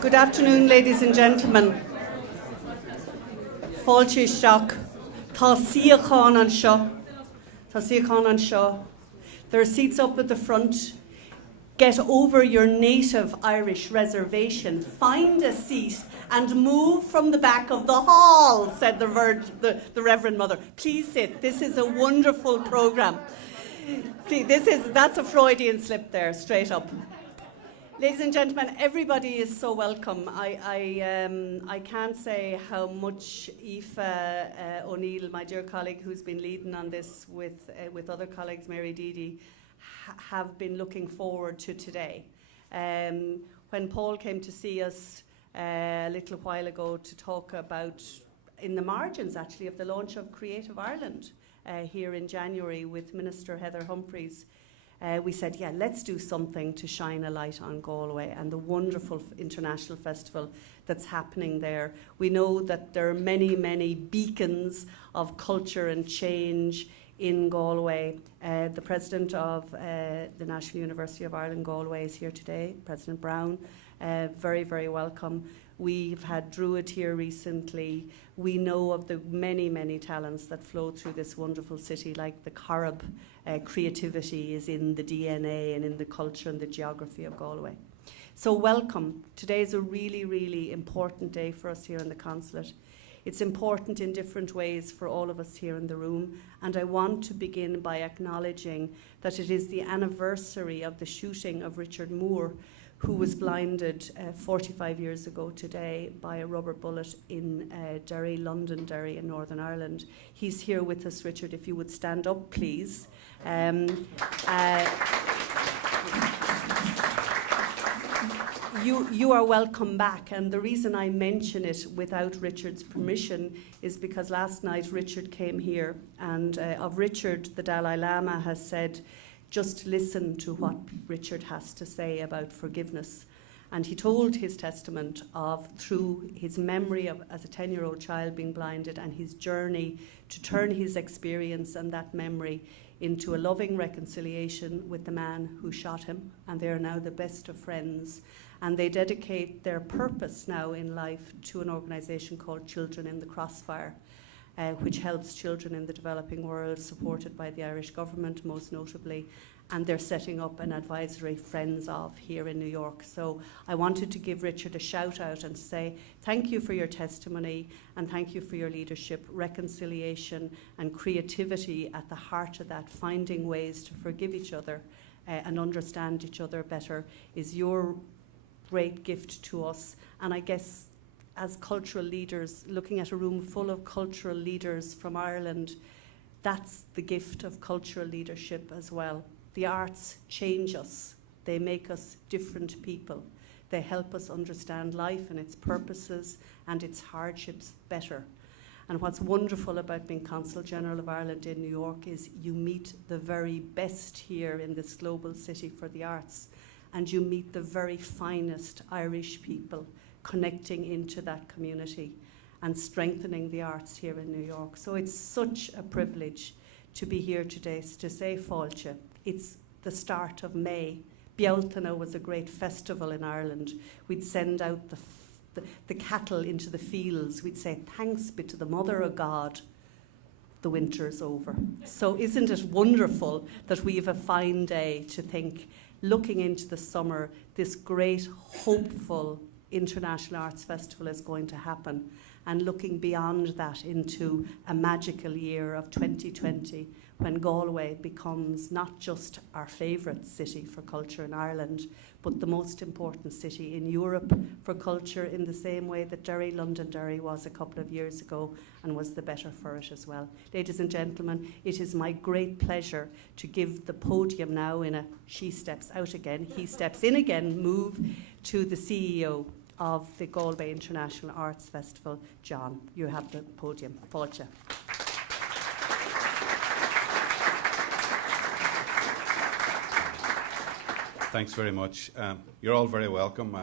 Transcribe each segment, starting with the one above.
Good afternoon, ladies and gentlemen. Fáilte isteach. Tá síocháin an seo. There are seats up at the front. Get over your native Irish reservation. Find a seat and move from the back of the hall, said the Reverend Mother. Please sit. This is a wonderful programme. That's a Freudian slip there, straight up. Ladies and gentlemen, everybody is so welcome. I can't say how much Aoife O'Neill, my dear colleague who's been leading on this with other colleagues, Mary Deedy, have been looking forward to today. When Paul came to see us a little while ago to talk about, in the margins actually, of the launch of Creative Ireland here in January with Minister Heather Humphreys, we said, yeah, let's do something to shine a light on Galway and the wonderful international festival that's happening there. We know that there are many, many beacons of culture and change in Galway. The President of the National University of Ireland Galway is here today, President Browne. Very, very welcome. We've had Druid here recently. We know of the many, many talents that flow through this wonderful city, like the Carib creativity is in the DNA and in the culture and the geography of Galway. So welcome. Today is a really, really important day for us here in the Consulate. It's important in different ways for all of us here in the room, and I want to begin by acknowledging that it is the anniversary of the shooting of Richard Moore, who was blinded 45 years ago today by a rubber bullet in Derry, Londonderry in Northern Ireland. He's here with us, Richard, if you would stand up, please. You are welcome back, and the reason I mention it without Richard's permission is because last night Richard came here, and of Richard, the Dalai Lama has said, just listen to what Richard has to say about forgiveness. And he told his testament of, through his memory of as a 10-year-old child being blinded and his journey to turn his experience and that memory into a loving reconciliation with the man who shot him. And they are now the best of friends. And they dedicate their purpose now in life to an organisation called Children in the Crossfire, which helps children in the developing world, supported by the Irish government most notably, and they're setting up an advisory Friends of here in New York. So I wanted to give Richard a shout out and say thank you for your testimony and thank you for your leadership. Reconciliation and creativity at the heart of that, finding ways to forgive each other and understand each other better is your great gift to us. And I guess as cultural leaders, looking at a room full of cultural leaders from Ireland, that's the gift of cultural leadership as well. The arts change us. They make us different people. They help us understand life and its purposes and its hardships better. And what's wonderful about being Consul General of Ireland in New York is you meet the very best here in this global city for the arts, and you meet the very finest Irish people connecting into that community and strengthening the arts here in New York. So it's such a privilege to be here today to say Fáilte. It's the start of May. Bealtaine was a great festival in Ireland. We'd send out the cattle into the fields. We'd say, thanks be to the Mother of God, the winter's over. So isn't it wonderful that we have a fine day to think, looking into the summer, this great, hopeful International Arts Festival is going to happen, and looking beyond that into a magical year of 2020 when Galway becomes not just our favourite city for culture in Ireland, but the most important city in Europe for culture, in the same way that Derry, Londonderry was a couple of years ago and was the better for it as well. Ladies and gentlemen, it is my great pleasure to give the podium now in a she steps out again, he steps in again move to the CEO of the Galway International Arts Festival. John, you have the podium. Fáilte. Thanks very much. You're all very welcome.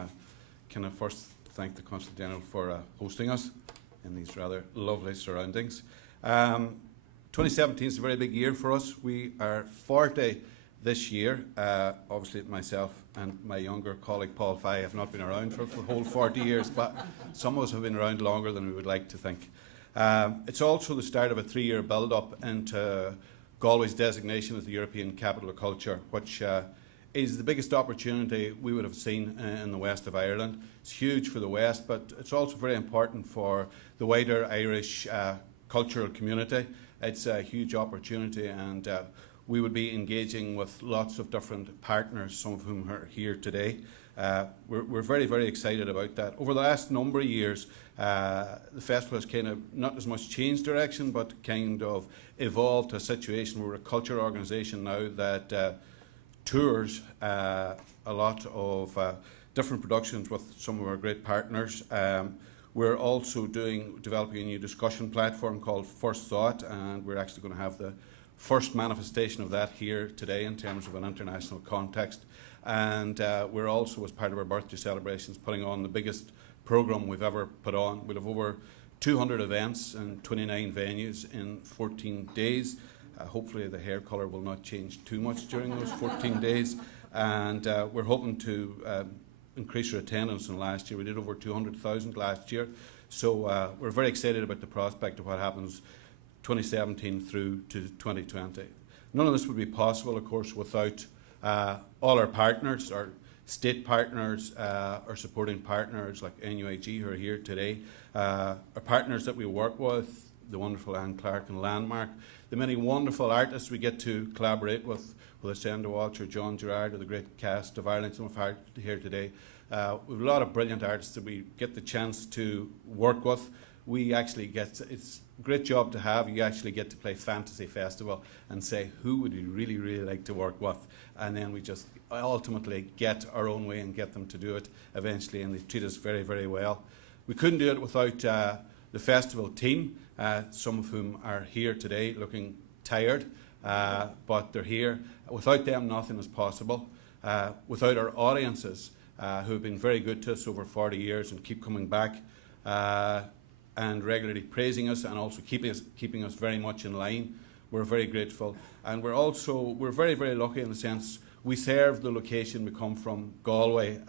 Can I first thank the Consul General for hosting us in these rather lovely surroundings. 2017 is a very big year for us. We are 40 this year. Obviously, myself and my younger colleague Paul Fye have not been around for the whole 40 years, but some of us have been around longer than we would like to think. It's also the start of a 3-year build-up into Galway's designation as the European Capital of Culture, which is the biggest opportunity we would have seen in the west of Ireland. It's huge for the west, but it's also very important for the wider Irish cultural community. It's a huge opportunity, and we would be engaging with lots of different partners, some of whom are here today. We're very, very excited about that. Over the last number of years, the festival has kind of not as much changed direction, but kind of evolved to a situation where we're a culture organisation now that tours a lot of different productions with some of our great partners. We're also developing a new discussion platform called First Thought, and we're actually going to have the first manifestation of that here today in terms of an international context. And we're also, as part of our birthday celebrations, putting on the biggest programme we've ever put on. We'll have over 200 events in 29 venues in 14 days. Hopefully the hair colour will not change too much during those 14 days. And we're hoping to increase our attendance than last year. We did over 200,000 last year. So we're very excited about the prospect of what happens 2017 through to 2020. None of this would be possible, of course, without all our partners, our state partners, our supporting partners like NUIG who are here today, our partners that we work with, the wonderful Anne Clark and Landmark, the many wonderful artists we get to collaborate with, whether it's Enda Walsh or John Gerrard or the great cast of Arlington we've had here today. We have a lot of brilliant artists that we get the chance to work with. We actually get, it's a great job to have, you actually get to play Fantasy Festival and say, who would you really, really like to work with? And then we just ultimately get our own way and get them to do it eventually, and they treat us very, very well. We couldn't do it without the festival team, some of whom are here today looking tired, but they're here. Without them, nothing is possible. Without our audiences, who have been very good to us over 40 years and keep coming back, and regularly praising us and also keeping us very much in line. We're very grateful, and we're very, very lucky in the sense we serve the location we come from, Galway.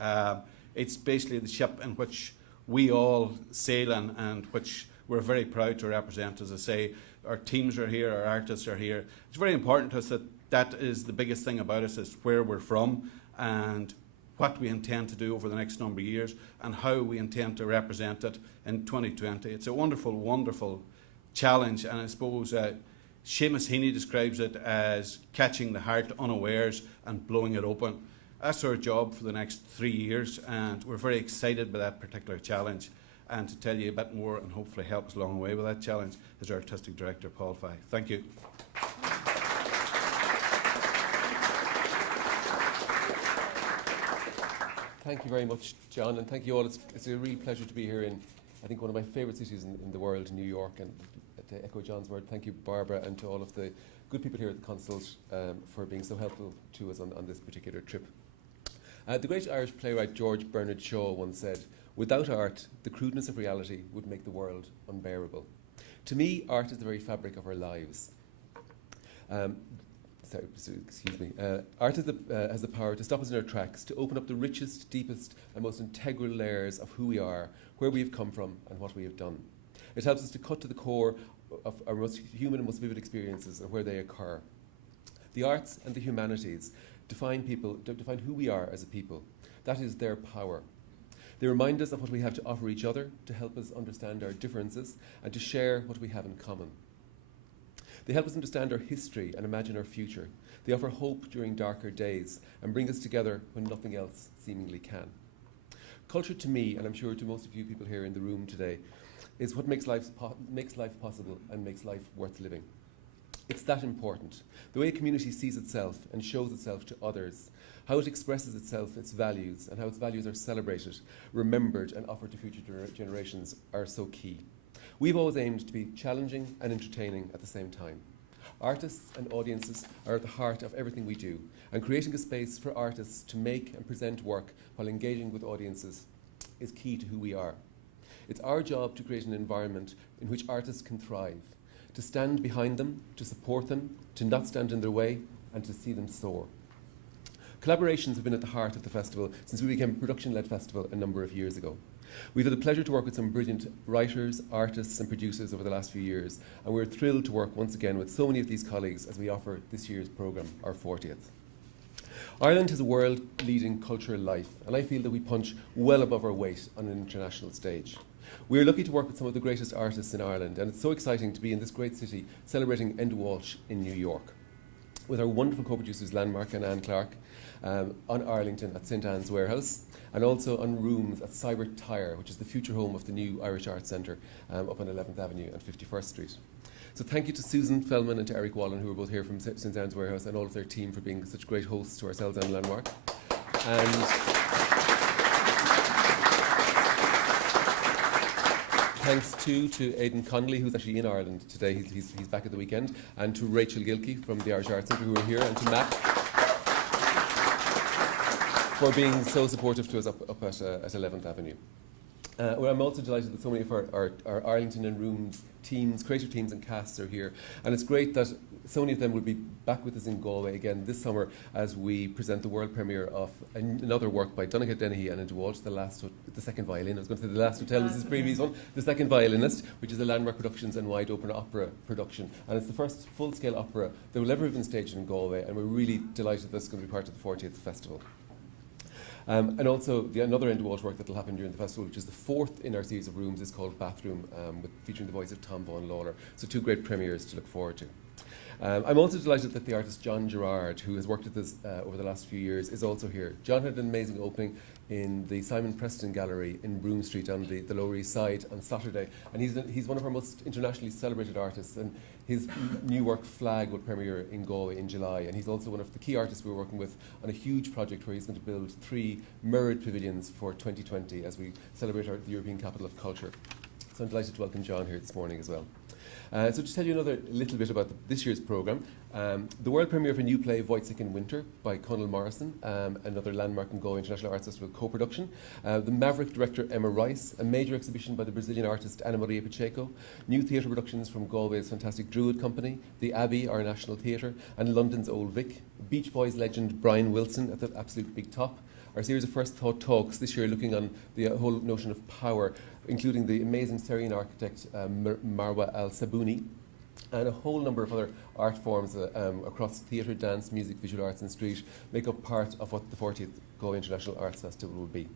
It's basically the ship in which we all sail in and which we're very proud to represent. As I say, our teams are here, our artists are here. It's very important to us that is the biggest thing about us, is where we're from and what we intend to do over the next number of years and how we intend to represent it in 2020. It's a wonderful, wonderful challenge, and I suppose Seamus Heaney describes it as catching the heart unawares and blowing it open. That's our job for the next 3 years, and we're very excited by that particular challenge. And to tell you a bit more and hopefully help us along the way with that challenge is our Artistic Director, Paul Fye. Thank you. Thank you very much, John, and thank you all. It's a real pleasure to be here in, I think, one of my favourite cities in the world, New York. And to echo John's word, thank you, Barbara, and to all of the good people here at the Consul for being so helpful to us on this particular trip. The great Irish playwright George Bernard Shaw once said, "Without art, the crudeness of reality would make the world unbearable." To me, art is the very fabric of our lives. Art has the power to stop us in our tracks, to open up the richest, deepest, and most integral layers of who we are, where we have come from, and what we have done. It helps us to cut to the core of our most human and most vivid experiences and where they occur. The arts and the humanities define who we are as a people. That is their power. They remind us of what we have to offer each other, to help us understand our differences, and to share what we have in common. They help us understand our history and imagine our future. They offer hope during darker days and bring us together when nothing else seemingly can. Culture to me, and I'm sure to most of you people here in the room today, is what makes life possible and makes life worth living. It's that important. The way a community sees itself and shows itself to others, how it expresses itself, its values, and how its values are celebrated, remembered, and offered to future generations are so key. We've always aimed to be challenging and entertaining at the same time. Artists and audiences are at the heart of everything we do, and creating a space for artists to make and present work while engaging with audiences is key to who we are. It's our job to create an environment in which artists can thrive, to stand behind them, to support them, to not stand in their way, and to see them soar. Collaborations have been at the heart of the festival since we became a production-led festival a number of years ago. We've had the pleasure to work with some brilliant writers, artists and producers over the last few years, and we're thrilled to work once again with so many of these colleagues as we offer this year's programme, our 40th. Ireland has a world-leading cultural life, and I feel that we punch well above our weight on an international stage. We are lucky to work with some of the greatest artists in Ireland, and it's so exciting to be in this great city celebrating Enda Walsh in New York, with our wonderful co-producers Landmark and Anne Clark, on Arlington at St Anne's Warehouse, and also on Rooms at Cybert Tire, which is the future home of the new Irish Arts Centre up on 11th Avenue and 51st Street. So thank you to Susan Fellman and to Eric Wallen, who are both here from St Anne's Warehouse, and all of their team for being such great hosts to ourselves and Landmark. And thanks too to Aidan Connolly, who's actually in Ireland today. He's back at the weekend. And to Rachel Gilkey from the Irish Arts Centre, who are here, and to Matt for being so supportive to us up at 11th Avenue. Well, I'm also delighted that so many of our Arlington and Rooms teams, creative teams and casts are here. And it's great that so many of them will be back with us in Galway again this summer as we present the world premiere of another work by Donnacha Dennehy and Enda Walsh, the second violin. I was going to say the last hotel was his previous one. The Second Violinist, which is a Landmark Productions and Wide Open Opera production. And it's the first full-scale opera that will ever have been staged in Galway, and we're really delighted that it's going to be part of the 40th festival. And also, another Enda Walsh work that will happen during the festival, which is the fourth in our series of Rooms, is called Bathroom, featuring the voice of Tom Vaughan Lawler. So 2 great premieres to look forward to. I'm also delighted that the artist John Gerrard, who has worked with us over the last few years, is also here. John had an amazing opening in the Simon Preston Gallery in Broome Street on the Lower East Side on Saturday. And he's one of our most internationally celebrated artists. And his new work, Flag, will premiere in Galway in July. And he's also one of the key artists we're working with on a huge project where he's going to build 3 mirrored pavilions for 2020 as we celebrate the European Capital of Culture. So I'm delighted to welcome John here this morning as well. So to tell you another little bit about this year's programme, the world premiere of a new play, Wojciech in Winter, by Conal Morrison, another Landmark and Galway International Arts Festival co-production. The Maverick director Emma Rice, a major exhibition by the Brazilian artist Ana Maria Pacheco, new theatre productions from Galway's fantastic Druid Company, the Abbey, our national theatre, and London's Old Vic, Beach Boys legend Brian Wilson at the absolute big top. Our series of First Thought Talks this year looking on the whole notion of power, including the amazing Syrian architect Marwa Al-Sabouni, and a whole number of other art forms across theatre, dance, music, visual arts and street make up part of what the 40th Galway International Arts Festival will be.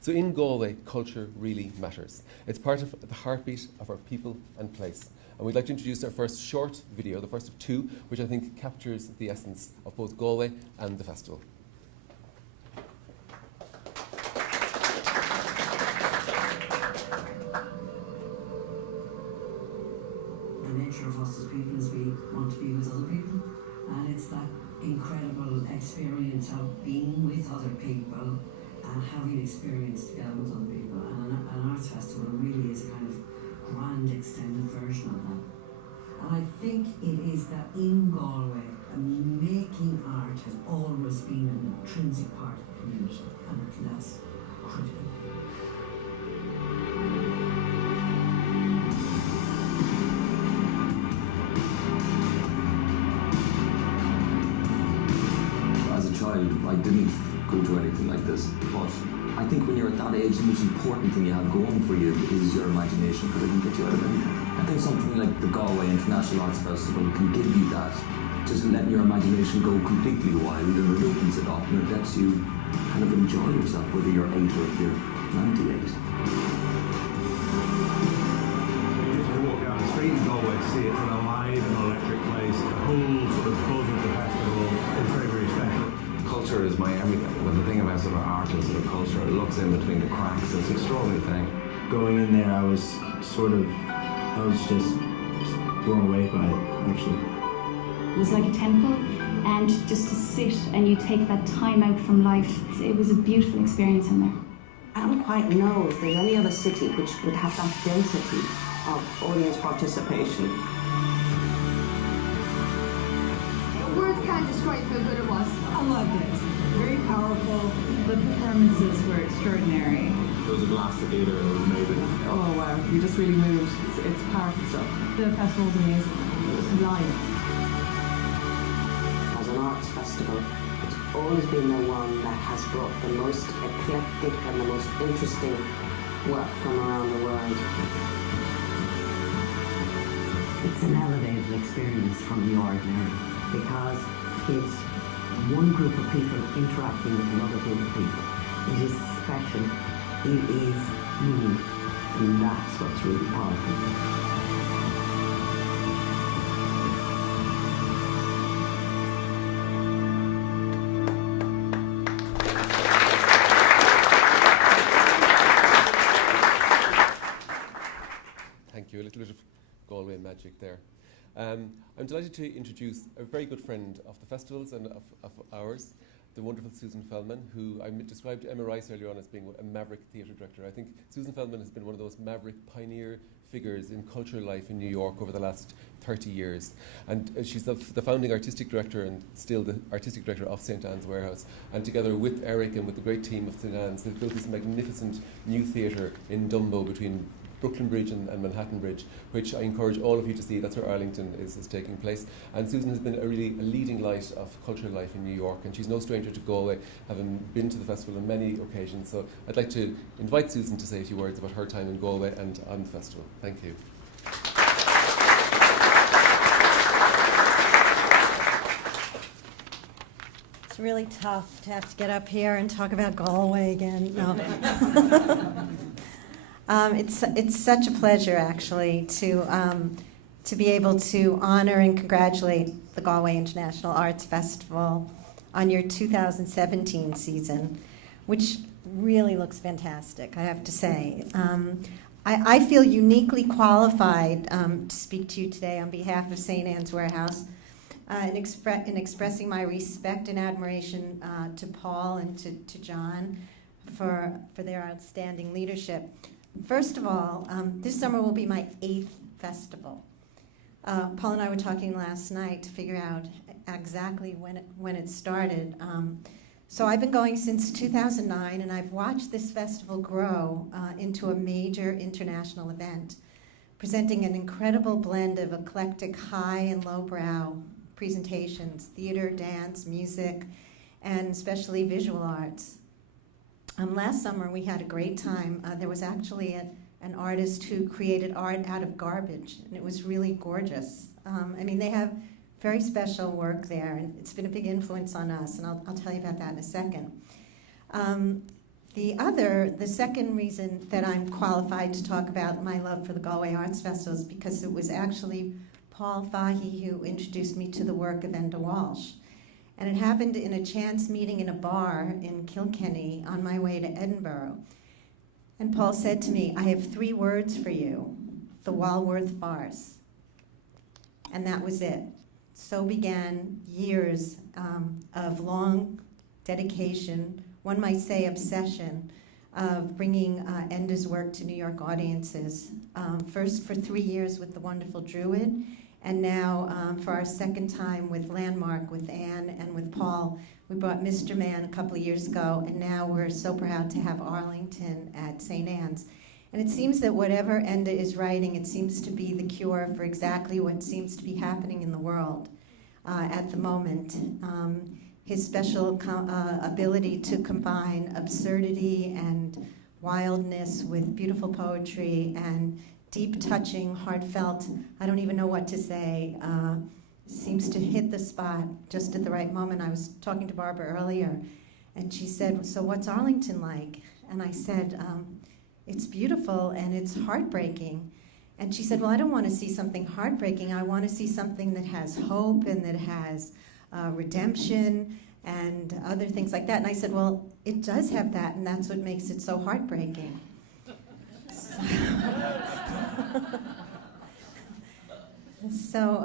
So in Galway, culture really matters. It's part of the heartbeat of our people and place. And we'd like to introduce our first short video, the first of 2, which I think captures the essence of both Galway and the festival. Of us as people is we want to be with other people, and it's that incredible experience of being with other people and having experience together with other people, and an arts festival really is a kind of grand extended version of that. And I think it is that in Galway making art has always been an intrinsic part of the community, and that's critical. I didn't go to anything like this, but I think when you're at that age, the most important thing you have going for you is your imagination, because it can get you out of anything. I think something like the Galway International Arts Festival can give you that, just letting your imagination go completely wild, and it opens it up and it lets you kind of enjoy yourself, whether you're 8 or if you're 98. You walk down the street in Galway to see it's an alive and electric place. The whole sort of buzz of the festival is very, very special. Culture is my everything. When the thing about sort of art and sort of culture, it looks in between the cracks. It's an extraordinary thing. Going in there, I was just blown away by it, actually. It was like a temple, and just to sit and you take that time out from life, it was a beautiful experience in there. I don't quite know if there's any other city which would have that density of audience participation. Words can't describe how good it was. I loved it. Very powerful. The performances were extraordinary. There was a glass theatre that was amazing. Oh wow, you just really moved. It's powerful stuff. The festival was amazing. It was sublime. As an arts festival, festival, it's always been the one that has brought the most eclectic and the most interesting work from around the world. It's an elevated experience from the ordinary because it's one group of people interacting with another group of people. It is special, it is unique, and that's what's really powerful. A little bit of Galway magic there. I'm delighted to introduce a very good friend of the festivals and of ours, the wonderful Susan Feldman, who I described Emma Rice earlier on as being a maverick theatre director. I think Susan Feldman has been one of those maverick pioneer figures in cultural life in New York over the last 30 years. And she's the founding artistic director and still the artistic director of St. Anne's Warehouse. And together with Eric and with the great team of St. Anne's, they've built this magnificent new theatre in Dumbo between Brooklyn Bridge and Manhattan Bridge, which I encourage all of you to see. That's where Arlington is taking place. And Susan has been a leading light of cultural life in New York, and she's no stranger to Galway, having been to the festival on many occasions. So I'd like to invite Susan to say a few words about her time in Galway and on the festival. Thank you. It's really tough to have to get up here and talk about Galway again. No. It's such a pleasure, actually, to be able to honor and congratulate the Galway International Arts Festival on your 2017 season, which really looks fantastic, I have to say. I feel uniquely qualified to speak to you today on behalf of St. Anne's Warehouse in expressing my respect and admiration to Paul and to John for their outstanding leadership. First of all, this summer will be my 8th festival. Paul and I were talking last night to figure out exactly when it started. So I've been going since 2009, and I've watched this festival grow into a major international event, presenting an incredible blend of eclectic high and lowbrow presentations, theater, dance, music, and especially visual arts. Last summer, we had a great time. There was actually an artist who created art out of garbage, and it was really gorgeous. They have very special work there, and it's been a big influence on us, and I'll tell you about that in a second. The second reason that I'm qualified to talk about my love for the Galway Arts Festival is because it was actually Paul Fahey who introduced me to the work of Enda Walsh. And it happened in a chance meeting in a bar in Kilkenny on my way to Edinburgh. And Paul said to me, "I have 3 words for you, the Walworth farce." And that was it. So began years of long dedication, one might say obsession, of bringing Enda's work to New York audiences. First for 3 years with the wonderful Druid, and now for our second time with Landmark, with Anne and with Paul. We brought Mr. Man a couple of years ago, and now we're so proud to have Arlington at St. Anne's. And it seems that whatever Enda is writing, it seems to be the cure for exactly what seems to be happening in the world at the moment. His special ability to combine absurdity and wildness with beautiful poetry and deep, touching, heartfelt, I don't even know what to say, seems to hit the spot just at the right moment. I was talking to Barbara earlier, and she said, "So what's Arlington like?" And I said, "It's beautiful and it's heartbreaking." And she said, "Well, I don't want to see something heartbreaking. I want to see something that has hope and that has redemption and other things like that." And I said, "Well, it does have that, and that's what makes it so heartbreaking." So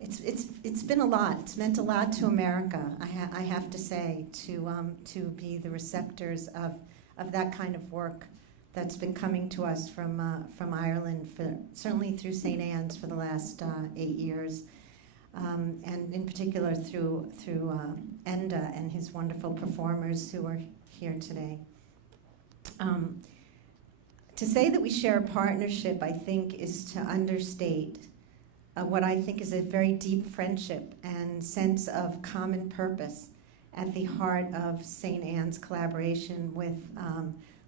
it's been a lot. It's meant a lot to America, I have to say, to be the receptors of that kind of work that's been coming to us from Ireland, certainly through St. Anne's for the last 8 years, and in particular through Enda and his wonderful performers who are here today. To say that we share a partnership, I think, is to understate what I think is a very deep friendship and sense of common purpose at the heart of St. Anne's collaboration with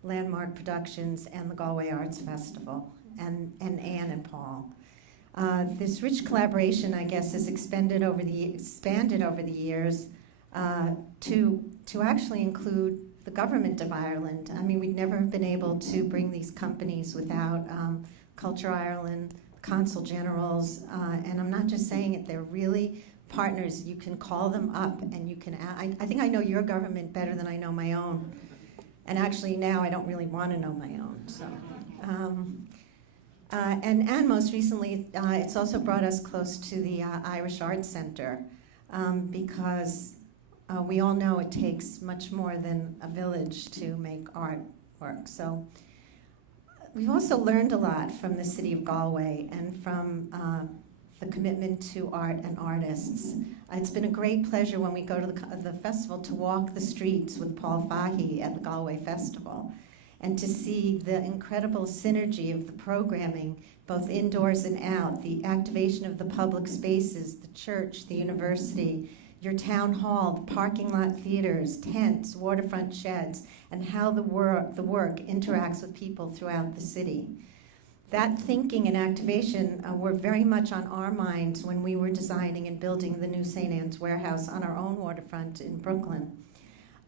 Landmark Productions and the Galway Arts Festival, and Anne and Paul. This rich collaboration, I guess, has expanded over the years to actually include the government of Ireland. I mean, we'd never have been able to bring these companies without Culture Ireland, Consul Generals, and I'm not just saying it, they're really partners. You can call them up and you can, I think I know your government better than I know my own. And actually now I don't really want to know my own. So, and most recently, it's also brought us close to the Irish Arts Centre because we all know it takes much more than a village to make art work. So we've also learned a lot from the city of Galway and from the commitment to art and artists. It's been a great pleasure when we go to the festival to walk the streets with Paul Fahey at the Galway Festival and to see the incredible synergy of the programming, both indoors and out, the activation of the public spaces, the church, the university, your town hall, the parking lot theaters, tents, waterfront sheds, and how the work interacts with people throughout the city. That thinking and activation were very much on our minds when we were designing and building the new St. Anne's warehouse on our own waterfront in Brooklyn.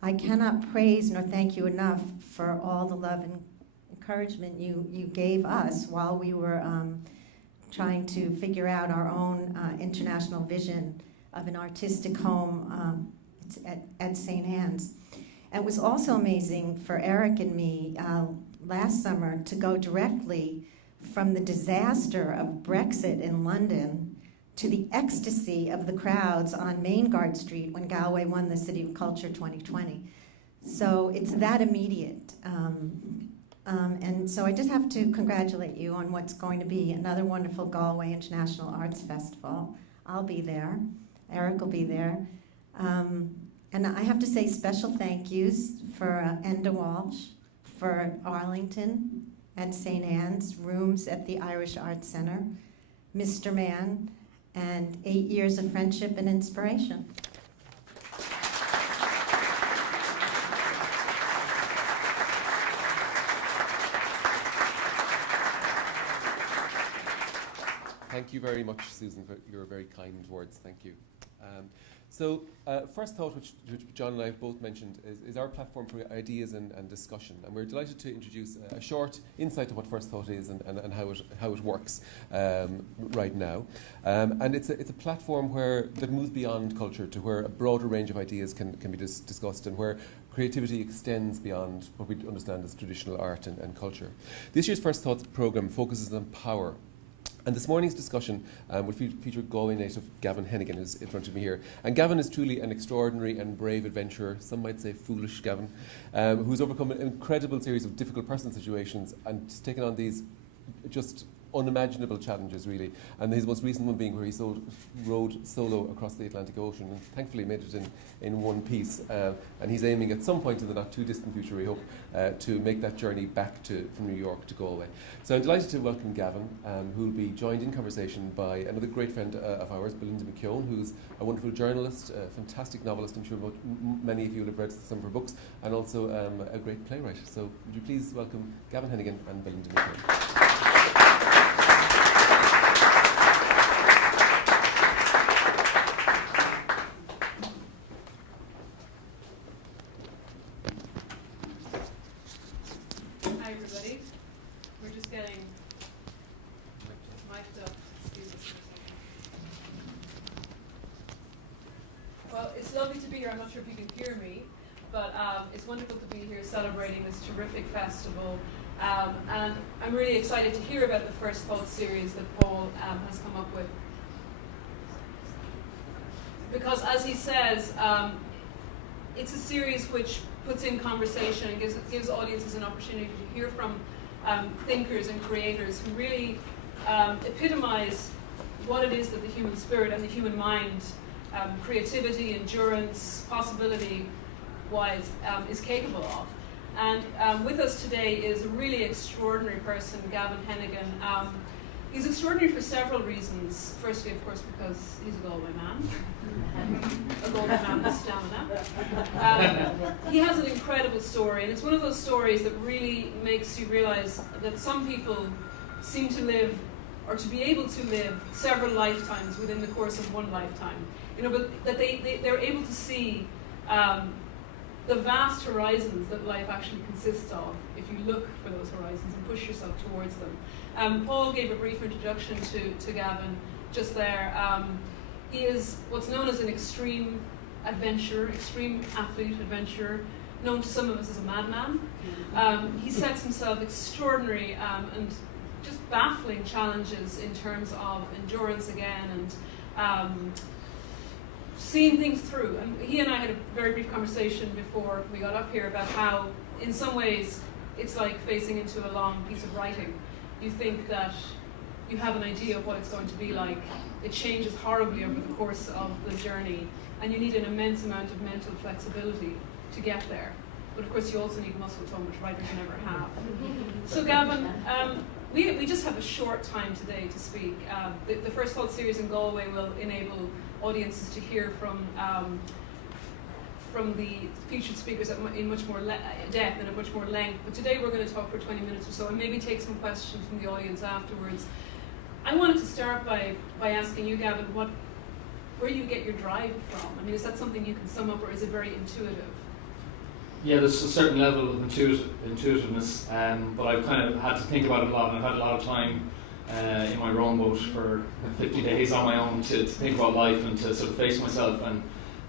I cannot praise nor thank you enough for all the love and encouragement you gave us while we were trying to figure out our own international vision of an artistic home at St. Anne's. It was also amazing for Eric and me last summer to go directly from the disaster of Brexit in London to the ecstasy of the crowds on Maingard Street when Galway won the City of Culture 2020. So it's that immediate. And so I just have to congratulate you on what's going to be another wonderful Galway International Arts Festival. I'll be there. Eric will be there. And I have to say special thank yous for Enda Walsh, for Arlington at St. Anne's, rooms at the Irish Arts Centre, Mr. Mann, and 8 years of friendship and inspiration. Thank you very much, Susan, for your very kind words. Thank you. So First Thought, which John and I have both mentioned, is our platform for ideas and discussion. And we're delighted to introduce a short insight to what First Thought is and how it works right now. And it's a platform that moves beyond culture to where a broader range of ideas can be discussed and where creativity extends beyond what we understand as traditional art and culture. This year's First Thoughts programme focuses on power. And this morning's discussion will feature Galway native Gavan Hennigan, who's in front of me here. And Gavan is truly an extraordinary and brave adventurer, some might say foolish Gavan, who's overcome an incredible series of difficult personal situations and taken on these just unimaginable challenges, really. And his most recent one being where he rowed solo across the Atlantic Ocean and thankfully made it in one piece. And he's aiming at some point in the not too distant future, we hope, to make that journey back from New York to Galway. So I'm delighted to welcome Gavan, who will be joined in conversation by another great friend of ours, Belinda McKeon, who's a wonderful journalist, a fantastic novelist. I'm sure many of you will have read some of her books, and also a great playwright. So would you please welcome Gavan Hennigan and Belinda McKeon. Celebrating this terrific festival, and I'm really excited to hear about the First Thought series that Paul has come up with, because as he says, it's a series which puts in conversation and gives audiences an opportunity to hear from thinkers and creators who really epitomize what it is that the human spirit and the human mind, creativity, endurance, possibility-wise, is capable of. And with us today is a really extraordinary person, Gavan Hennigan. He's extraordinary for several reasons. Firstly, of course, because he's a Galway man, and a Galway man with stamina. He has an incredible story, and it's one of those stories that really makes you realise that some people seem to live, or to be able to live, several lifetimes within the course of one lifetime. You know, but that they're able to see the vast horizons that life actually consists of if you look for those horizons and push yourself towards them. Paul gave a brief introduction to Gavan just there. He is what's known as an extreme adventurer, extreme athlete adventurer, known to some of us as a madman. He sets himself extraordinary and just baffling challenges in terms of endurance again and seeing things through. And he and I had a very brief conversation before we got up here about how, in some ways, it's like facing into a long piece of writing. You think that you have an idea of what it's going to be like. It changes horribly over the course of the journey, and you need an immense amount of mental flexibility to get there. But of course, you also need muscle tone, which writers never have. So, Gavan, we just have a short time today to speak. The First Thought series in Galway will enable audiences to hear from the featured speakers in much more depth and at much more length. But today we're going to talk for 20 minutes or so and maybe take some questions from the audience afterwards. I wanted to start by asking you, Gavan, where you get your drive from. I mean, is that something you can sum up, or is it very intuitive? Yeah, there's a certain level of intuitiveness, but I've kind of had to think about it a lot, and I've had a lot of time in my rowing boat for 50 days on my own to think about life and to sort of face myself.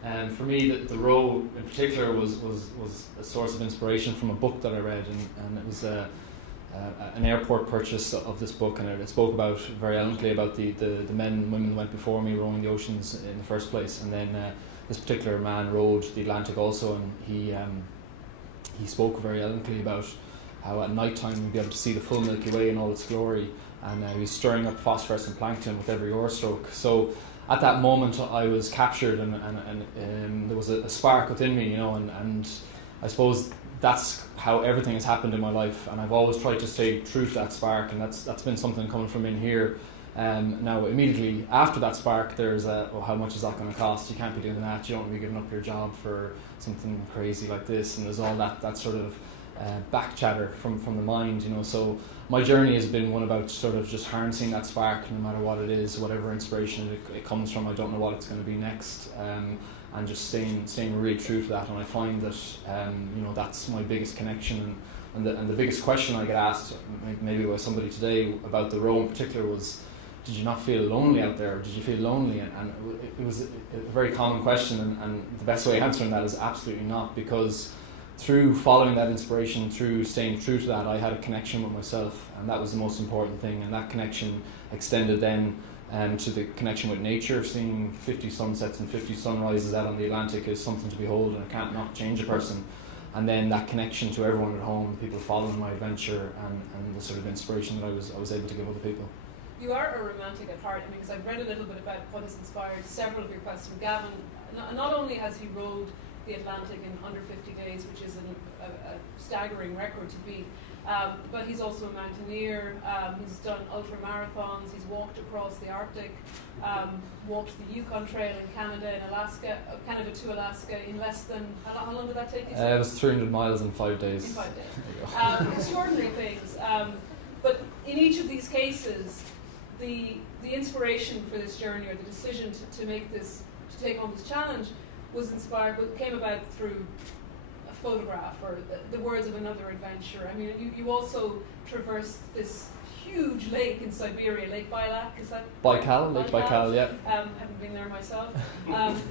And for me, the row in particular was a source of inspiration from a book that I read, and it was an airport purchase of this book, and it spoke about very eloquently about the men and women who went before me rowing the oceans in the first place, and then this particular man rowed the Atlantic also, and he spoke very eloquently about how at night time we'd be able to see the full Milky Way in all its glory, and he was stirring up phosphorus and plankton with every oar stroke. So at that moment I was captured, and there was a spark within me, you know, and I suppose that's how everything has happened in my life, and I've always tried to stay true to that spark, and that's been something coming from in here. Now immediately after that spark there's how much is that going to cost? You can't be doing that, you don't want to be giving up your job for something crazy like this, and there's all that sort of back chatter from the mind, you know. So my journey has been one about sort of just harnessing that spark, no matter what it is, whatever inspiration it comes from. I don't know what it's going to be next, and just staying really true to that. And I find that you know, that's my biggest connection, and the biggest question I get asked maybe by somebody today about the row in particular was, did you not feel lonely out there? Did you feel lonely? And it was a very common question, and the best way of answering that is absolutely not, because through following that inspiration, through staying true to that, I had a connection with myself, and that was the most important thing. And that connection extended then to the connection with nature. Seeing 50 sunsets and 50 sunrises out on the Atlantic is something to behold, and it can't not change a person. And then that connection to everyone at home, people following my adventure, and the sort of inspiration that I was able to give other people. You are a romantic at heart, I mean, because I've read a little bit about what has inspired several of your quests from Gavan. Not only has he rowed the Atlantic in under 50 days, which is a staggering record to beat, but he's also a mountaineer. He's done ultra marathons. He's walked across the Arctic, walked the Yukon Trail in Canada and Alaska, Canada to Alaska in less than, how long did that take you? It was 300 miles in 5 days. In 5 days. Extraordinary things. But in each of these cases, the inspiration for this journey, or the decision to take on this challenge, was inspired, but came about through a photograph or the words of another adventure. I mean, you also traversed this huge lake in Siberia, Lake Baikal, is that? Baikal, Lake Baikal, yeah. Haven't been there myself. And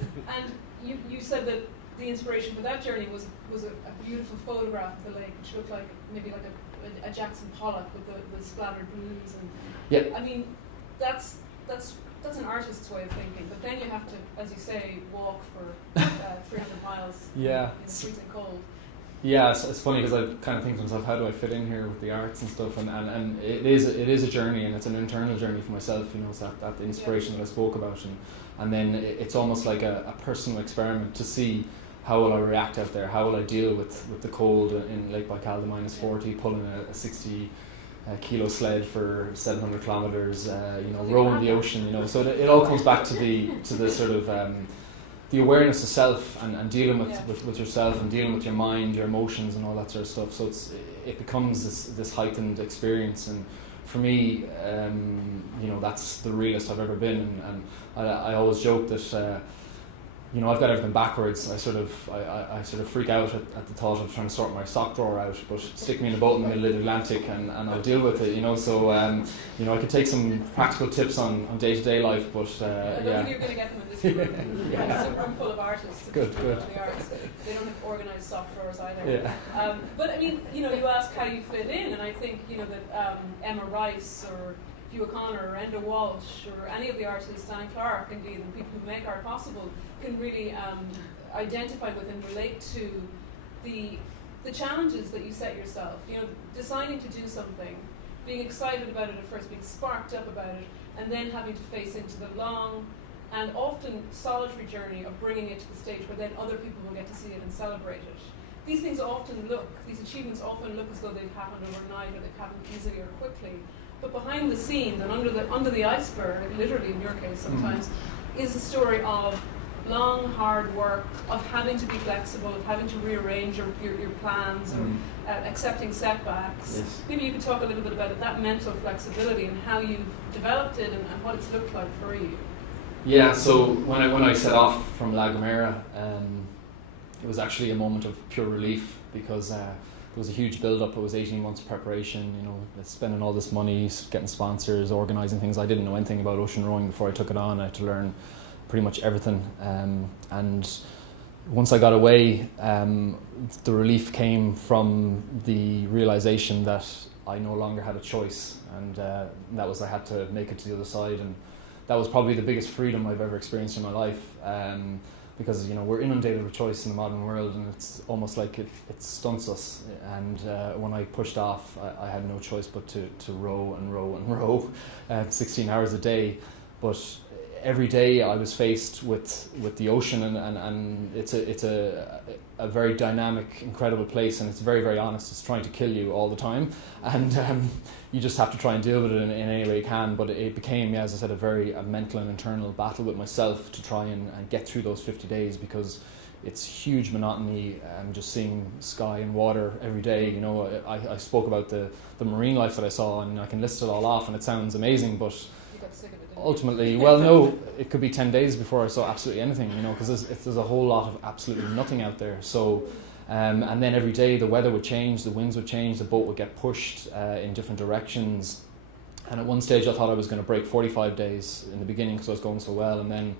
you said that the inspiration for that journey was a beautiful photograph of the lake, which looked like maybe like a Jackson Pollock with the splattered blues. And yeah. I mean, that's an artist's way of thinking, but then you have to, as you say, walk for 300 miles in the freezing cold. Yeah, it's funny because I kind of think to myself, how do I fit in here with the arts and stuff? And it is a journey, and it's an internal journey for myself. You know, it's that inspiration that I spoke about, and then it's almost like a personal experiment to see how will I react out there, how will I deal with the cold in Lake Baikal, the -40, pulling a 60 kilo sled for 700 kilometers, row in the ocean, so it all comes back to the sort of the awareness of self and dealing with yourself and dealing with your mind, your emotions and all that sort of stuff. So it becomes this heightened experience, and for me, that's the realest I've ever been, and I always joke that I've got everything backwards. I sort of freak out at the thought of trying to sort my sock drawer out, but stick me in a boat in the middle of the Atlantic and I'll deal with it, So I could take some practical tips on day-to-day life, but I don't think you're going to get them in this room. It's a room full of artists. Good. The arts. They don't have organised sock drawers either. Yeah. But I mean, you ask how you fit in, and I think that Emma Rice or Hugh O'Connor or Enda Walsh or any of the artists, Dan Clark indeed, and people who make art possible, can really identify with and relate to the challenges that you set yourself. Deciding to do something, being excited about it at first, being sparked up about it, and then having to face into the long and often solitary journey of bringing it to the stage where then other people will get to see it and celebrate it. These achievements often look as though they've happened overnight or they've happened easily or quickly. But behind the scenes and under the iceberg, literally in your case sometimes, is a story of long, hard work, of having to be flexible, of having to rearrange your plans, or accepting setbacks. Yes. Maybe you could talk a little bit about it, that mental flexibility and how you've developed it and what it's looked like for you. Yeah, so when I set off from La Gomera, it was actually a moment of pure relief, because there was a huge build-up. It was 18 months of preparation, spending all this money, getting sponsors, organising things. I didn't know anything about ocean rowing before I took it on. I had to learn pretty much everything. And once I got away, the relief came from the realisation that I no longer had a choice, and that was I had to make it to the other side. And that was probably the biggest freedom I've ever experienced in my life. Because we're inundated with choice in the modern world, and it's almost like it stunts us. And when I pushed off, I had no choice but to row and row and row, 16 hours a day. But every day I was faced with the ocean, and it's a very dynamic, incredible place, and it's very, very honest. It's trying to kill you all the time, and you just have to try and deal with it in any way you can. But it became, as I said, a mental and internal battle with myself to try and get through those 50 days, because it's huge monotony, just seeing sky and water every day. I spoke about the marine life that I saw, and I can list it all off, and it sounds amazing, but You got sick of it, didn't ultimately, well, no, it could be 10 days before I saw absolutely anything, because there's a whole lot of absolutely nothing out there. So, and then every day the weather would change, the winds would change, the boat would get pushed in different directions. And at one stage I thought I was going to break 45 days in the beginning because I was going so well, and then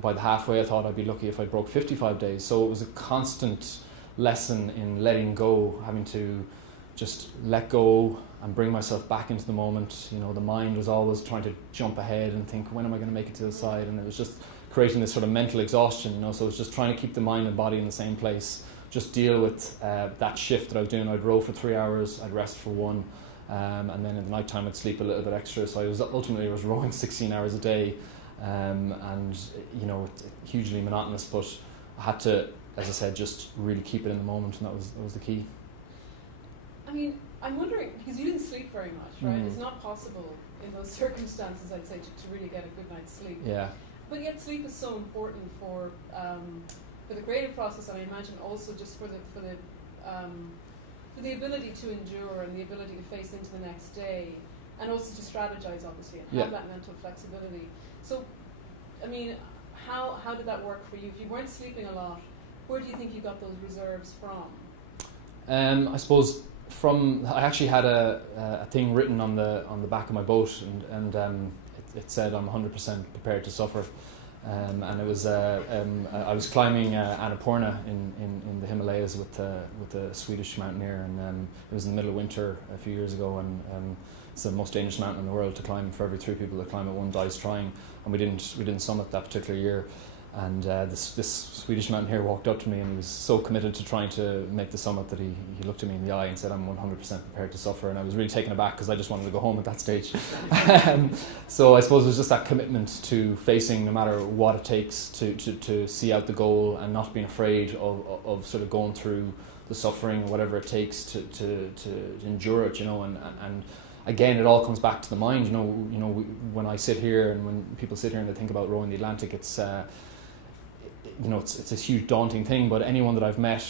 by the halfway I thought I'd be lucky if I broke 55 days. So it was a constant lesson in letting go, having to just let go and bring myself back into the moment. The mind was always trying to jump ahead and think, when am I going to make it to the side? And it was just creating this sort of mental exhaustion, so it was just trying to keep the mind and body in the same place, just deal with that shift that I was doing. I'd row for 3 hours, I'd rest for 1, and then in the night time I'd sleep a little bit extra. So I was rowing 16 hours a day, and hugely monotonous, but I had to, as I said, just really keep it in the moment, and that was the key. I mean, I'm wondering, because you didn't sleep very much, right? It's not possible in those circumstances, I'd say, to really get a good night's sleep. Yeah. But yet sleep is so important for the creative process, and I imagine also just for the ability to endure and the ability to face into the next day, and also to strategize, obviously, and have that mental flexibility. So, I mean, how did that work for you? If you weren't sleeping a lot, where do you think you got those reserves from? I suppose I actually had a thing written on the back of my boat, and it said I'm 100% prepared to suffer, and it was I was climbing Annapurna in the Himalayas with a Swedish mountaineer, and it was in the middle of winter a few years ago, and it's the most dangerous mountain in the world to climb. For every 3 people that climb it, 1 dies trying, and we didn't summit that particular year. And this Swedish mountaineer walked up to me, and he was so committed to trying to make the summit that he looked at me in the eye and said, I'm 100% prepared to suffer. And I was really taken aback because I just wanted to go home at that stage. So I suppose it was just that commitment to facing no matter what it takes to see out the goal, and not being afraid of sort of going through the suffering or whatever it takes to endure it, and again, it all comes back to the mind. When I sit here and when people sit here and they think about rowing the Atlantic, it's it's a huge daunting thing. But anyone that I've met,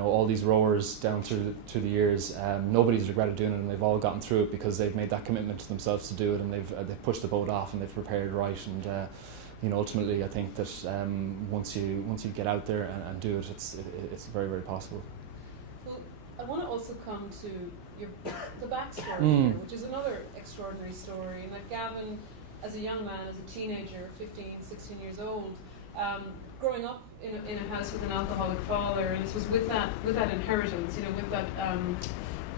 all these rowers down through the years, nobody's regretted doing it, and they've all gotten through it because they've made that commitment to themselves to do it, and they've pushed the boat off and they've prepared right. And ultimately, I think that once you get out there and do it, it's very, very possible. Well, I want to also come to the backstory here, which is another extraordinary story. And like Gavan, as a young man, as a teenager, 15, 16 years old, growing up in a house with an alcoholic father, and it was with that inheritance, with that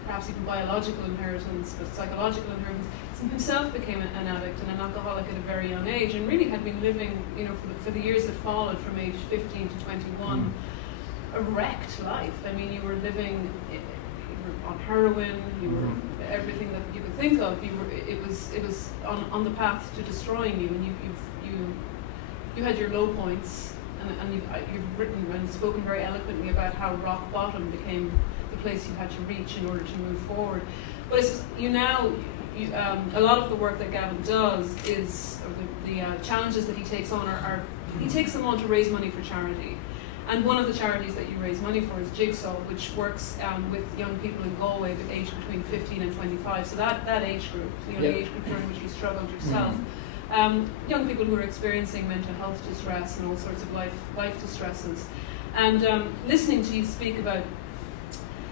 perhaps even biological inheritance, but psychological inheritance. So himself became an addict and an alcoholic at a very young age, and really had been living, for the years that followed, from age 15 to 21, a wrecked life. I mean, you were living. On heroin, you were everything that you could think of. It was on the path to destroying you, and you had your low points, and you've written and spoken very eloquently about how rock bottom became the place you had to reach in order to move forward. But it's a lot of the work that Gavan does is the challenges that he takes on he takes them on to raise money for charity. And one of the charities that you raise money for is Jigsaw, which works with young people in Galway aged between 15 and 25. So that age group, the age group during which you struggled yourself. Young people who are experiencing mental health distress and all sorts of life distresses. And listening to you speak about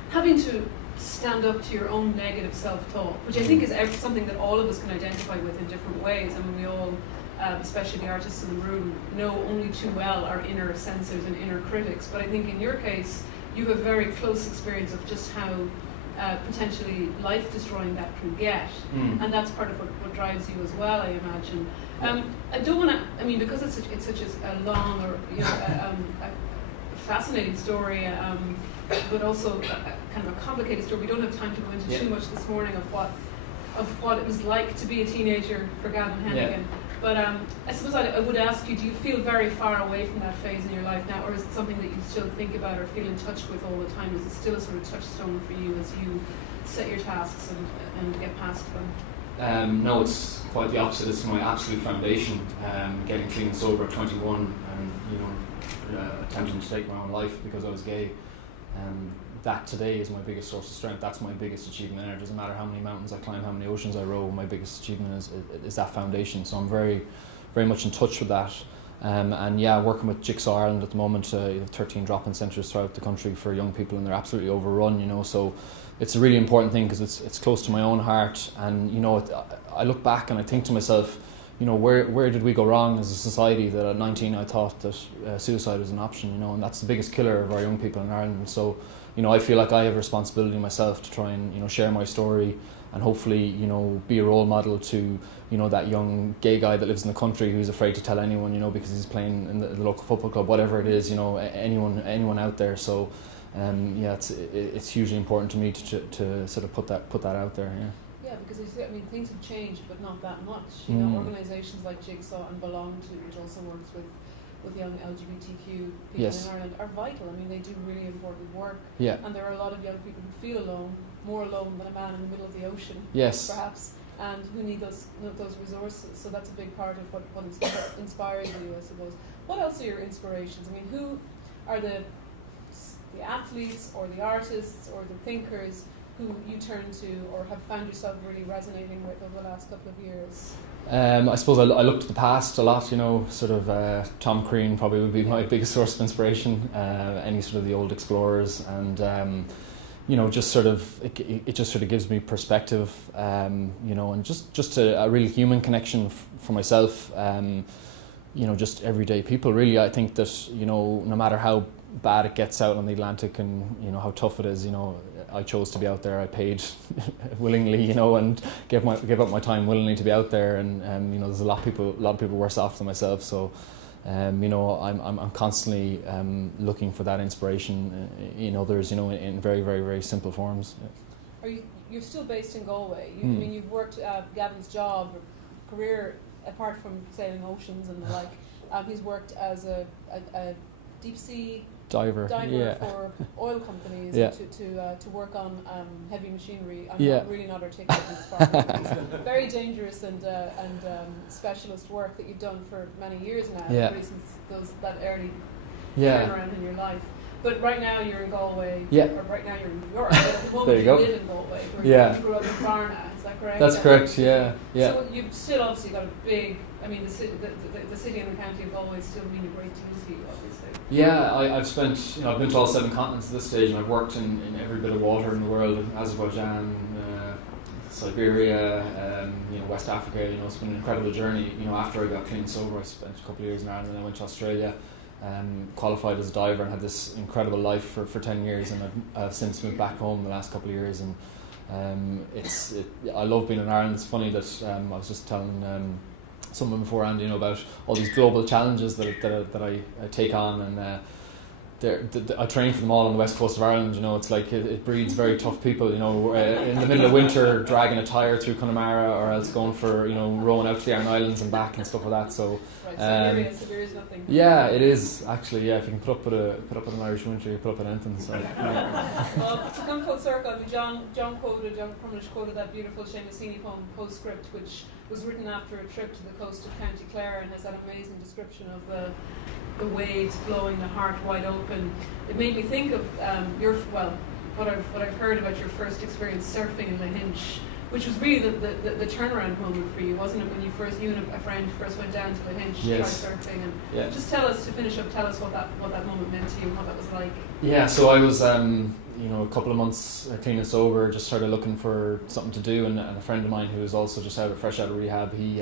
having to stand up to your own negative self-talk, which I think is something that all of us can identify with in different ways. I mean, we all, especially the artists in the room, know only too well our inner censors and inner critics. But I think in your case, you have a very close experience of just how potentially life-destroying that can get. And that's part of what drives you as well, I imagine. I don't want to, I mean, because it's such a long or a fascinating story, but also kind of a complicated story. We don't have time to go into too much this morning of what it was like to be a teenager for Gavan Hennigan. But I suppose I would ask you, do you feel very far away from that phase in your life now, or is it something that you still think about or feel in touch with all the time? Is it still a sort of touchstone for you as you set your tasks and get past them? No, it's quite the opposite. It's my absolute foundation. Getting clean and sober at 21 and attempting to take my own life because I was gay. That today is my biggest source of strength. That's my biggest achievement. And it doesn't matter how many mountains I climb, how many oceans I row. My biggest achievement is that foundation. So I'm very, very much in touch with that. And yeah, working with Jigsaw Ireland at the moment, you have 13 drop-in centres throughout the country for young people, and they're absolutely overrun. So it's a really important thing because it's close to my own heart. And I look back and I think to myself, where did we go wrong as a society that at 19 I thought that suicide was an option, and that's the biggest killer of our young people in Ireland. So, I feel like I have a responsibility myself to try and, share my story and hopefully, be a role model to, that young gay guy that lives in the country who's afraid to tell anyone, because he's playing in the local football club, whatever it is, anyone out there. So, it's hugely important to me to sort of put that out there, Yeah, because things have changed, but not that much. Organisations like Jigsaw and Belong To, which also works with young LGBTQ people in Ireland, are vital. I mean, they do really important work. Yeah. And there are a lot of young people who feel alone, more alone than a man in the middle of the ocean, perhaps, and who need those resources. So that's a big part of what inspires you, I suppose. What else are your inspirations? I mean, who are the athletes or the artists or the thinkers who you turn to or have found yourself really resonating with over the last couple of years? I suppose I look to the past a lot, sort of Tom Crean probably would be my biggest source of inspiration, any sort of the old explorers, and just sort of, it just sort of gives me perspective, and just a really human connection for myself, just everyday people really. I think that, no matter how bad it gets out on the Atlantic and, how tough it is, I chose to be out there. I paid willingly, and gave up my time willingly to be out there. And there's a lot of people worse off than myself. So, I'm constantly looking for that inspiration in others, in very, very, very simple forms. You're still based in Galway. I mean, you've worked Gavan's job, career, apart from sailing oceans and the like. He's worked as a deep sea diver for oil companies to work on heavy machinery. I'm really not articulating this part. It's very dangerous and specialist work that you've done for many years now, really since that early turnaround in your life. But right now you're in Galway, or right now you're in New York, but at the moment you live in Galway, where you grew up in Browne, is that correct? That's correct, yeah. So you've still obviously got a big, I mean, the city and the county of Galway still mean a great deal to you, obviously. Yeah, I've spent, I've been to all 7 continents at this stage, and I've worked in every bit of water in the world, Azerbaijan, Siberia, West Africa. It's been an incredible journey. After I got clean and sober, I spent a couple of years in Ireland, and I went to Australia, qualified as a diver, and had this incredible life for 10 years, and I've since moved back home the last couple of years, and I love being in Ireland. It's funny that I was just telling someone before, Andy, about all these global challenges that I take on, and I train for them all on the west coast of Ireland. It's like it breeds very tough people. In the middle of winter, dragging a tire through Connemara, or else going for rowing out to the Aran Islands and back and stuff like that. So Siberia is nothing. Yeah, it is actually. Yeah, if you can put up with an Irish winter, you put up with anything. So. Well, to come full circle, John Crumlish quoted that beautiful Seamus Heaney poem, Postscript, which was written after a trip to the coast of County Clare, and has that amazing description of the waves blowing, the heart wide open. It made me think of what I've heard about your first experience surfing in Lahinch, which was really the turnaround moment for you, wasn't it? When you and a friend first went down to Lahinch to try surfing, and just tell us what that moment meant to you, and what that was like. Yeah, so I was a couple of months clean and sober, just started looking for something to do, and a friend of mine who was also just fresh out of rehab, he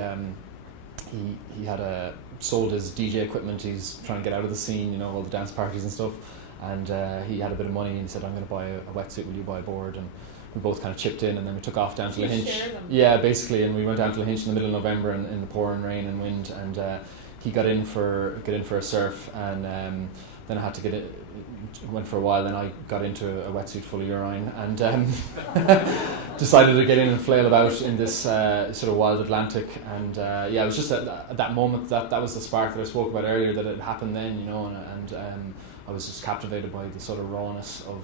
had sold his DJ equipment. He's trying to get out of the scene, all the dance parties and stuff, and he had a bit of money, and he said, I'm going to buy a wetsuit, will you buy a board? And we both kind of chipped in, and then we took off down to Lahinch. Yeah, basically, and we went down to Lahinch in the middle of November in the pouring rain and wind, and he got in for a surf, and then I had to went for a while, then I got into a wetsuit full of urine, and decided to get in and flail about in this sort of wild Atlantic, and it was just at that moment that was the spark that I spoke about earlier, that it happened then, and I was just captivated by the sort of rawness of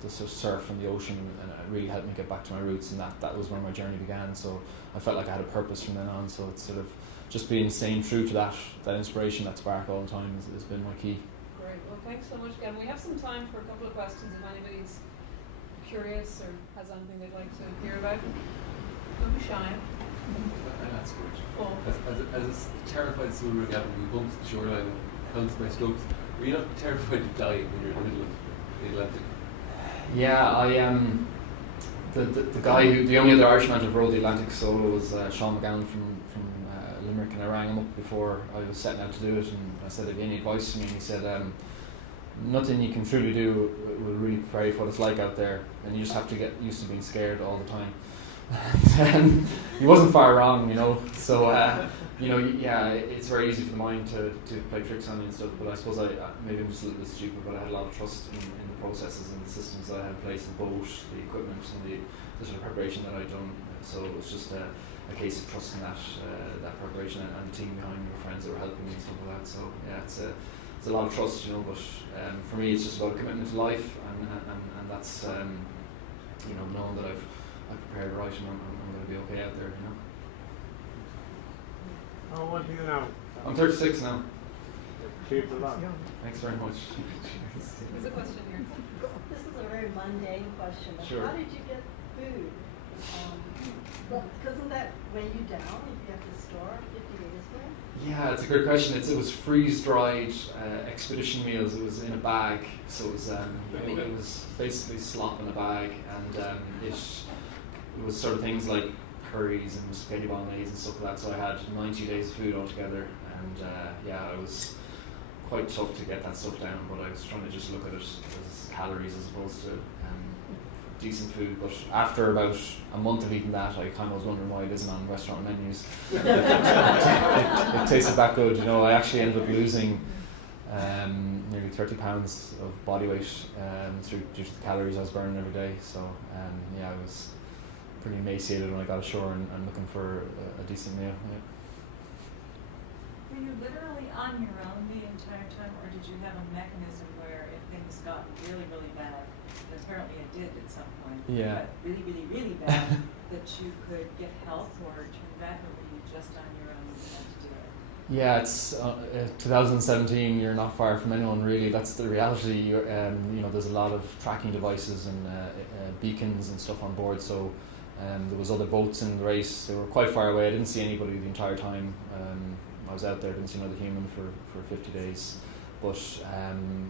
the sort of surf and the ocean, and it really helped me get back to my roots, and that was where my journey began. So I felt like I had a purpose from then on, so it's sort of just staying true to that inspiration, that spark all the time has been my key. Great, well thanks so much, Gavin. We have some time for a couple of questions if anybody's curious or has anything they'd like to hear about. Don't be shy. That's good. Oh. As a terrified swimmer, Gavin, we bumped the shoreline and counted my strokes. Were you not terrified to die when you're in the middle of the Atlantic? Yeah, the only other Irishman to have rowed the Atlantic solo was Sean McGowan from Limerick, and I rang him up before I was setting out to do it, and I said, have you any advice to me? And he said, nothing you can truly do will really prepare you for what it's like out there, and you just have to get used to being scared all the time. And he wasn't far wrong, so it's very easy for the mind to play tricks on you and stuff, but I suppose maybe I'm just a little bit stupid, but I had a lot of trust in the processes and the systems that I had in place, the boat, the equipment, and the sort of preparation that I'd done. So it was just a case of trusting that preparation and the team behind me, friends that were helping me and stuff like that. So yeah, it's a lot of trust, but for me it's just about a commitment to life, and that's knowing that I've prepared right, and I'm going to be okay out there. How old are you now? I'm 36 now. Achieved a lot. Thanks very much. There's a question here. This is a very mundane question, but sure. How did you get food? Doesn't that weigh you down if you have to store 50 days worth? Yeah, it's a great question. It was freeze-dried expedition meals. It was in a bag, so it was basically slop in a bag, and it was sort of things like curries and spaghetti bolognese and stuff like that. So I had 90 days of food altogether, and it was quite tough to get that stuff down. But I was trying to just look at it as calories as opposed to decent food. But after about a month of eating that, I kind of was wondering why it isn't on restaurant menus. It tasted that good, I actually ended up losing nearly 30 pounds of body weight due to the calories I was burning every day. So I was pretty emaciated when I got ashore and looking for a decent meal. When you literally on your own the entire time, or did you have a mechanism where if things got really, really bad, and apparently it did at some point, Yeah. but really, really, really bad, that you could get help or turn back, or were you just on your own and you had to do it? Yeah, it's 2017. You're not far from anyone, really. That's the reality. You know, there's a lot of tracking devices and beacons and stuff on board. So there was other boats in the race. They were quite far away. I didn't see anybody the entire time. I was out there. Didn't see another human for 50 days. But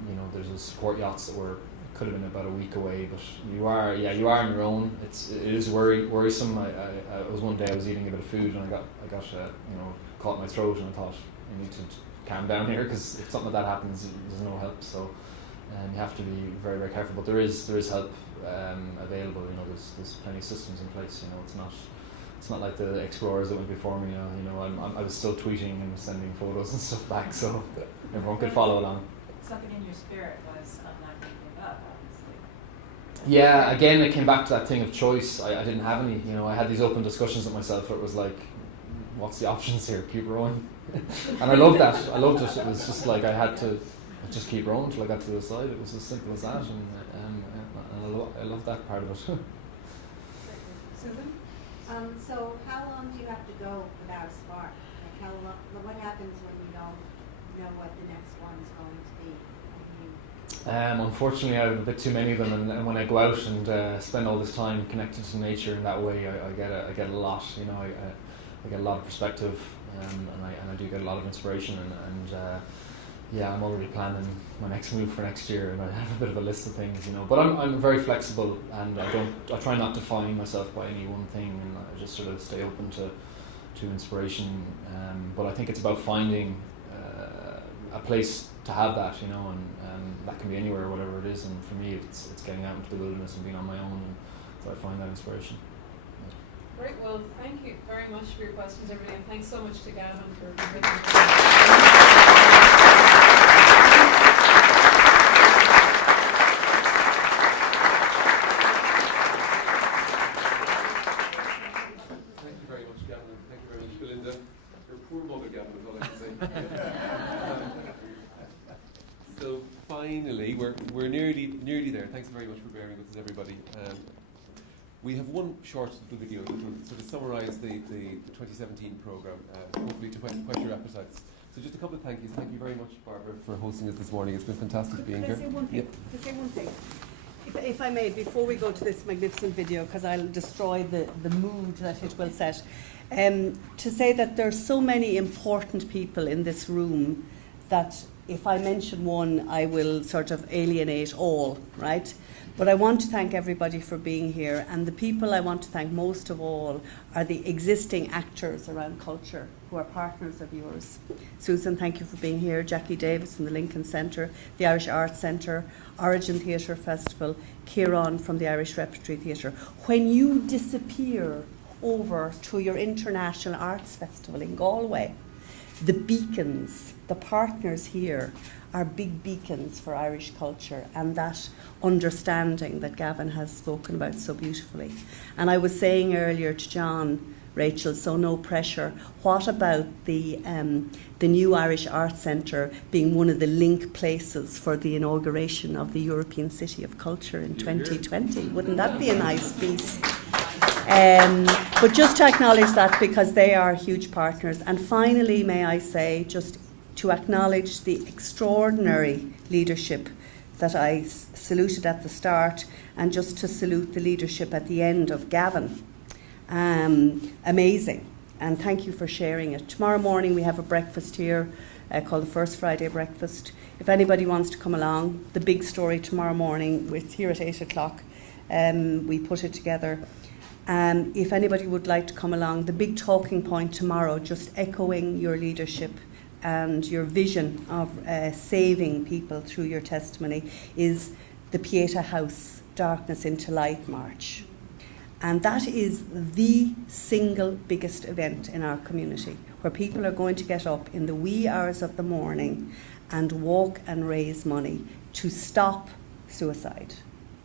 you know, there's support yachts that could have been about a week away. But you are on your own. It is worrisome. I was one day I was eating a bit of food and I got you know, caught in my throat, and I thought, I need to calm down here, because if something like that happens, there's no help. So you have to be very, very careful. But there is help available. You know, there's plenty of systems in place. You know, it's not like the explorers that went before me. You know, I was still tweeting and sending photos and stuff back, so everyone could follow along. Something in your spirit was, I'm not going to give up, obviously. Yeah, again, it came back to that thing of choice. I didn't have any. You know, I had these open discussions with myself where it was like, what's the options here? Keep rowing. And I loved that. I loved it. It was just like I had to just keep rowing until I got to the side. It was as simple as that, and I love that part of it. Susan? So how long do you have to go without a spark? Like how long, what happens when you don't know what the next one's going to be? Unfortunately, I have a bit too many of them, and when I go out and spend all this time connected to nature in that way, I get a lot. You know, I get a lot of perspective, and I do get a lot of inspiration, and yeah, I'm already planning my next move for next year, and I have a bit of a list of things, you know. But I'm very flexible, and I try not to define myself by any one thing, and I just sort of stay open to inspiration. But I think it's about finding a place to have that, you know, and that can be anywhere, whatever it is. And for me, it's getting out into the wilderness and being on my own, and so I find that inspiration. Great, well, thank you very much for your questions, everybody, and thanks so much to Gavan for bringing Thank you very much, Gavin. Thank you very much, Belinda. Your poor mother, Gavin, is all I can say. So finally, we're nearly there. Thanks very much for bearing with us, everybody. We have one short little video that will sort of summarise the 2017 programme, hopefully to whet your appetites. So just a couple of thank yous. Thank you very much, Barbara, for hosting us this morning. It's been fantastic being here. Could I say one thing? Yep. To say one thing? If I may, before we go to this magnificent video, because I'll destroy the mood that it will set, to say that there are so many important people in this room that if I mention one, I will sort of alienate all, right? But I want to thank everybody for being here, and the people I want to thank most of all are the existing actors around culture who are partners of yours. Susan, thank you for being here. Jackie Davis from the Lincoln Centre, the Irish Arts Centre, Origin Theatre Festival, Kieran from the Irish Repertory Theatre. When you disappear over to your International Arts Festival in Galway, the beacons, the partners here, are big beacons for Irish culture, and that understanding that Gavan has spoken about so beautifully. And I was saying earlier to John, Rachel, so no pressure, what about the new Irish Arts Centre being one of the link places for the inauguration of the European City of Culture in 2020? Wouldn't that be a nice piece? But just to acknowledge that, because they are huge partners. And finally, may I say, just to acknowledge the extraordinary leadership that I saluted at the start, and just to salute the leadership at the end of Gavan. Amazing, and thank you for sharing it. Tomorrow morning we have a breakfast here called the First Friday Breakfast. If anybody wants to come along, the big story tomorrow morning, it's here at 8 o'clock. We put it together. If anybody would like to come along, the big talking point tomorrow, just echoing your leadership and your vision of saving people through your testimony, is the Pieta House Darkness into Light March. And that is the single biggest event in our community, where people are going to get up in the wee hours of the morning and walk and raise money to stop suicide.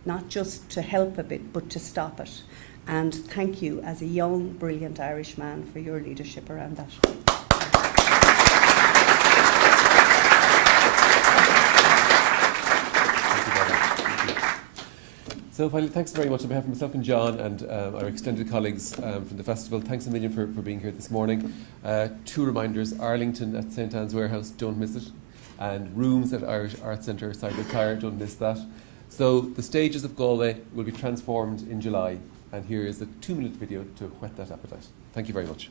Not just to help a bit, but to stop it. And thank you, as a young, brilliant Irish man, for your leadership around that. So finally, thanks very much on behalf of myself and John and our extended colleagues from the festival. Thanks a million for being here this morning. 2 reminders: Arlington at St Anne's Warehouse, don't miss it, and rooms at Irish Arts Centre, Cybert Tire, don't miss that. So the stages of Galway will be transformed in July, and here is a 2-minute video to whet that appetite. Thank you very much.